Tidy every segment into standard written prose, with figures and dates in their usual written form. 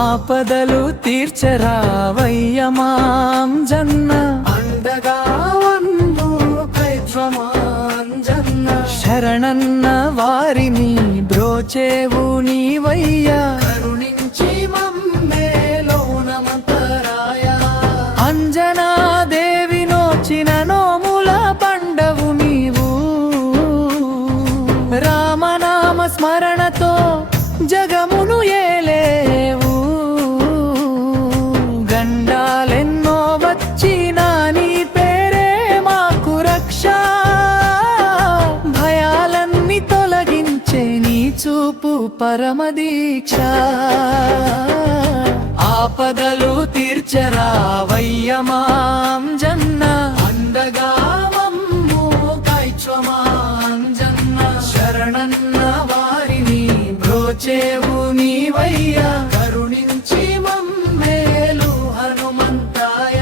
ఆపదలు తీర్చరావయ్య మాంజన్న, అండగా వన్ను కైత్వమాంజన్న, శరణన్న వారిని బ్రోచేవు నీవయ్యా, కరుణించి మమ్మేలోనమంతరాయ. అంజనా దేవి నోచిన నోముల పండవు నీవు, రామనామ స్మరణతో జగమును ఏలేవు. గండాలెన్నో వచ్చినా నీ పేరే మాకు రక్ష, భయాలన్నీ తొలగించే నీ చూపు పరమదీక్ష. ఆపదలు తీర్చరావయ్య మాంజన్న, అండగా మమ్ము కైత్వమాంజన్న, శరణన్న వారిని బ్రోచేవు నీవయ్యా, కరుణించి మమ్మేలు హనుమంతాయ.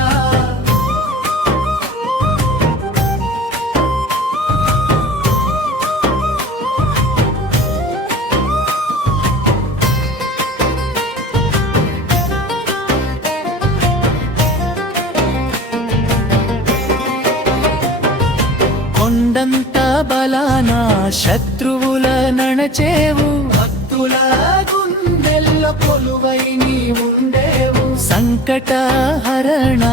కొండంత బలాన శత్రువుల నణచేవు, భక్తుల గుండెల్లో కొలువై నీవుండేవు, సంకట హరణ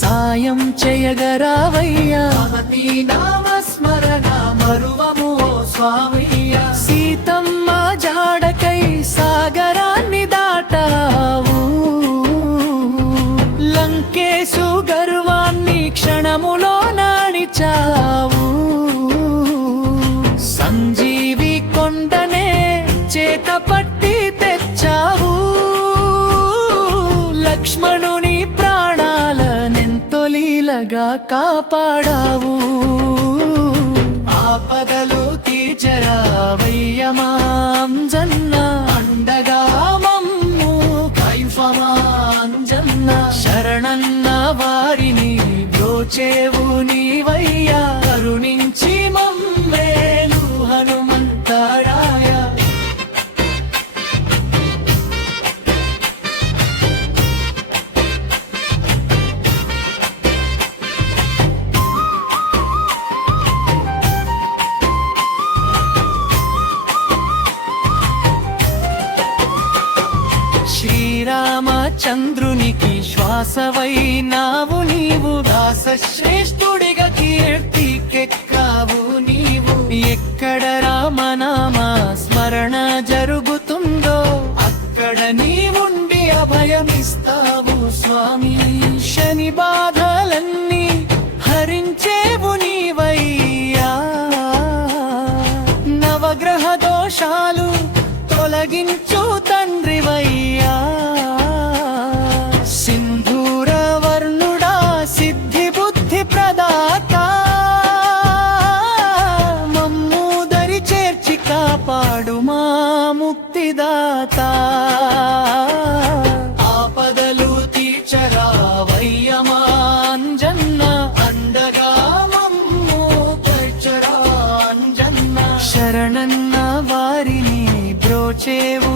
సాయం చేయగరావయ్యా, మహతీ నామస్మరణ మరువము ఓ స్వామయ్య. సీతమ్మ జాడకై సాగరాన్ని దాటావు, లంకేశు గర్వాన్ని క్షణములో నాణిచావు, సంజీవి కొండనే చేత పట్టి తెచ్చావు, లక్ష్మణుని ప్రాణాలనెంతో లీలగా కాపాడావు. ఆపదలు తీర్చరావయ్య మాంజన్న, అండగా మమ్ము కైత్వమాంజన్న, శరణన్న వారిని బ్రోచేవు నీవయ్యా, కరుణించి మమ్మేలు హనుమంతరాయ. శ్రీరామచంద్రునికి శ్వాసవైనావు నీవు, దాస శ్రేష్ఠుడిగా కీర్తికెక్కావు నీవు, ఎక్కడ రామనామ స్మరణ జరుగుతుందో అక్కడ నీవుండి అభయమిస్తావు స్వామి. శని బాధలన్నీ హరించేవు నీవయ్యా, నవగ్రహ దోషాలు తొలగించు తండ్రివయ్యా, సింధూర వర్ణుడా సిద్ధి బుద్ధి ప్రదాత, మమ్మూదరి చేర్చి కాపాడు మా ముక్తిదాత. ఆపదలు తీర్చరావయ్య మాంజన్న, అండగా మమ్ము కైత్వమాంజన్న, శరణన్న వారిని బ్రోచేవు